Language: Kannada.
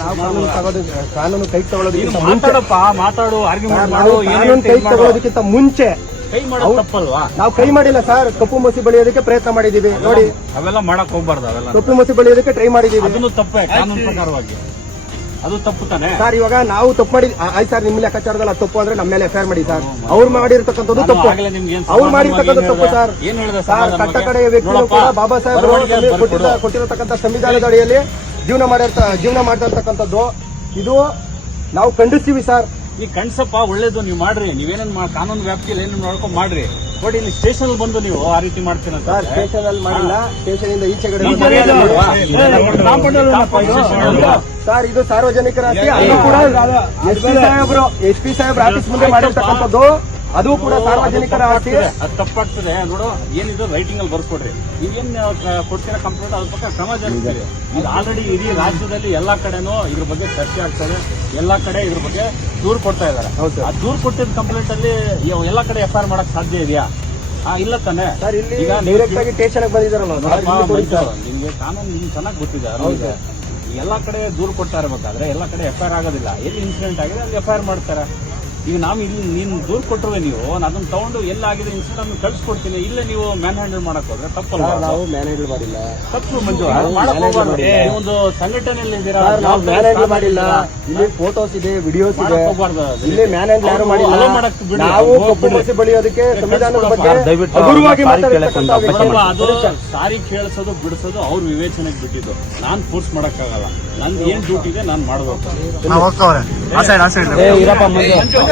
ನಾವು ಕಾನೂನು ಕಾನೂನು ಕೈ ಮಾತಾಡೋದು ಮುಂಚೆ ನಾವು ಕೈ ಮಾಡಿಲ್ಲ ಸರ್ ಕಪ್ಪು ಮಸಿ ಬೆಳೆಯೋದಕ್ಕೆ ಪ್ರಯತ್ನ ಮಾಡಿದೀವಿ ನೋಡಿ ಅವೆಲ್ಲ ಮಾಡಕ್ ಹೋಗ್ಬಾರ್ದು ಕಪ್ಪು ಮಸಿ ಬೆಳೆಯೋದಕ್ಕೆ ಟ್ರೈ ಮಾಡಿದೀವಿ ಕಾನೂನು ಪ್ರಕಾರವಾಗಿ ಸರ್ ಇವಾಗ ನಾವು ತಪ್ಪು ಮಾಡಿ ಆಯ್ತು ಸರ್ ನಿಮ್ಮಲ್ಲಿ ಕಚ್ಚಾಡದಲ್ಲ ತಪ್ಪು ಅಂದ್ರೆ ಮೇಲೆ ಎಫ್ಐಆರ್ ಮಾಡಿ ಸರ್ ಅವ್ರು ಮಾಡಿರ್ತಕ್ಕಂಥದ್ದು ತಪ್ಪು ಅವ್ರು ಮಾಡಿರ್ತಕ್ಕಂಥ ತಪ್ಪು ಸರ್ ಕಟ್ಟ ಕಡೆಯ ವ್ಯಕ್ತಿಗಳು ಕೂಡ ಬಾಬಾ ಸಾಹೇಬ್ ಕೊಟ್ಟಿರತಕ್ಕಂಥ ಸಂವಿಧಾನದ ಅಡಿಯಲ್ಲಿ ಜೀವನ ಮಾಡಿರ್ತ ಜೀವನ ಮಾಡ್ತಿರ್ತಕ್ಕಂಥದ್ದು ಇದು ನಾವು ಖಂಡಿಸ್ತೀವಿ ಸರ್ ಈ ಕಣ್ಸಪ್ಪ ಒಳ್ಳೇದು ನೀವು ಮಾಡ್ರಿ ನೀವೇನೇನು ಕಾನೂನು ವ್ಯಾಪ್ತಿಯಲ್ಲಿ ಏನೇನು ನೋಡ್ಕೊಂಡು ಮಾಡ್ರಿ ಬಟ್ ಇಲ್ಲಿ ಸ್ಟೇಷನ್ ಬಂದು ನೀವು ಆ ರೀತಿ ಮಾಡ್ತೀರಾ ಸರ್ ಸ್ಟೇಷನ್ ಅಲ್ಲಿ ಮಾಡಿಲ್ಲ ಸ್ಟೇಷನ್ ಇಲ್ಲ ಈಚೆ ಸರ್ ಇದು ಸಾರ್ವಜನಿಕರ ಎಸ್ ಪಿ ಸಾಹೇಬ್ರ ಆಫೀಸ್ ಮುಂದೆ ಮಾಡಿರ್ತಕ್ಕಂಥದ್ದು ಅದು ಕೂಡ ಸಾರ್ವಜನಿಕರ ಅದು ತಪ್ಪಾಗ್ತದೆ ನೋಡು ಏನಿದ್ರು ರೈಟಿಂಗ್ ಅಲ್ಲಿ ಬರ್ಕೊಡ್ರಿ ಈಗೇನು ಕಂಪ್ಲೇಂಟ್ ಕ್ರಮ ಇದು ಆಲ್ರೆಡಿ ಇಡೀ ರಾಜ್ಯದಲ್ಲಿ ಎಲ್ಲಾ ಕಡೆನೂ ಇದ್ರ ಬಗ್ಗೆ ಚರ್ಚೆ ಆಗ್ತದೆ ಎಲ್ಲಾ ಕಡೆ ಇದ್ರ ಬಗ್ಗೆ ದೂರ ಕೊಡ್ತಾ ಇದಾರೆ ದೂರ ಕೊಟ್ಟಿದ್ ಕಂಪ್ಲೇಂಟ್ ಅಲ್ಲಿ ಎಲ್ಲಾ ಕಡೆ ಎಫ್ಐಆರ್ ಮಾಡಕ್ ಸಾಧ್ಯ ಇದೆಯಾ ಇಲ್ಲ ತಾನೆ ಸರ್ ಇಲ್ಲಿ ನಿಮ್ಗೆ ಕಾನೂನು ನಿಮ್ಗೆ ಚೆನ್ನಾಗಿ ಗೊತ್ತಿದೆ ಎಲ್ಲಾ ಕಡೆ ದೂರ್ ಕೊಡ್ತಾ ಇರ್ಬೇಕಾದ್ರೆ ಎಲ್ಲಾ ಕಡೆ ಎಫ್ಐಆರ್ ಆಗೋದಿಲ್ಲ ಎಲ್ಲಿ ಇನ್ಸಿಡೆಂಟ್ ಆಗಿದೆ ಅಲ್ಲಿ ಎಫ್ಐಆರ್ ಮಾಡ್ತಾರೆ ಈಗ ನಾವು ಇಲ್ಲಿ ನೀನು ದೂರು ಕೊಟ್ಟರೆ ನೀವು ಅದನ್ನ ತಗೊಂಡು ಎಲ್ಲಾಗಿದೆ ಇನ್ಸ್ಟಾಗ್ರಾಮ್ ಕಳ್ಸಿಕೊಡ್ತೀನಿ ಇಲ್ಲ ನೀವು ಮ್ಯಾನ್ ಹ್ಯಾಂಡಲ್ ಮಾಡಕ್ ಹೋದ್ರೆ ತಪ್ಪಲ್ಲ ನಾವು ಮ್ಯಾನ್ ಹ್ಯಾಂಡಲ್ ಮಾಡಿಲ್ಲ ತಪ್ಪು ಮಂಜು ಒಂದು ಸಂಘಟನೆ ಮಾಡಿಲ್ಲ ಇಲ್ಲಿ ಫೋಟೋಸ್ ಇದೆ ವಿಡಿಯೋಸ್ ಇದೆ ಇಲ್ಲಿ ಮ್ಯಾನ್ ಹ್ಯಾಂಡಲ್ ಯಾರು ಮಾಡಿಲ್ಲ ನಾವು ಕಪ್ಪು ಬಸಿ ಬೆಳೆಯೋದಕ್ಕೆ ಸಂವಿಧಾನದ ಬಗ್ಗೆ ಸಾರಿ ಕೇಳಿಸೋದು ಬಿಡಿಸೋದು ಅವ್ರ ವಿವೇಚನೆಗೆ ಬಿಟ್ಟಿದ್ದು ನಾನ್ ಫೋರ್ಸ್ ಮಾಡಕ್ ಆಗಲ್ಲ ಏನು ಏನ್ ಡ್ಯೂಟಿ ಇದೆ ನಾನ್ ಮಾಡಬೇಕು ಇರಪ್ಪ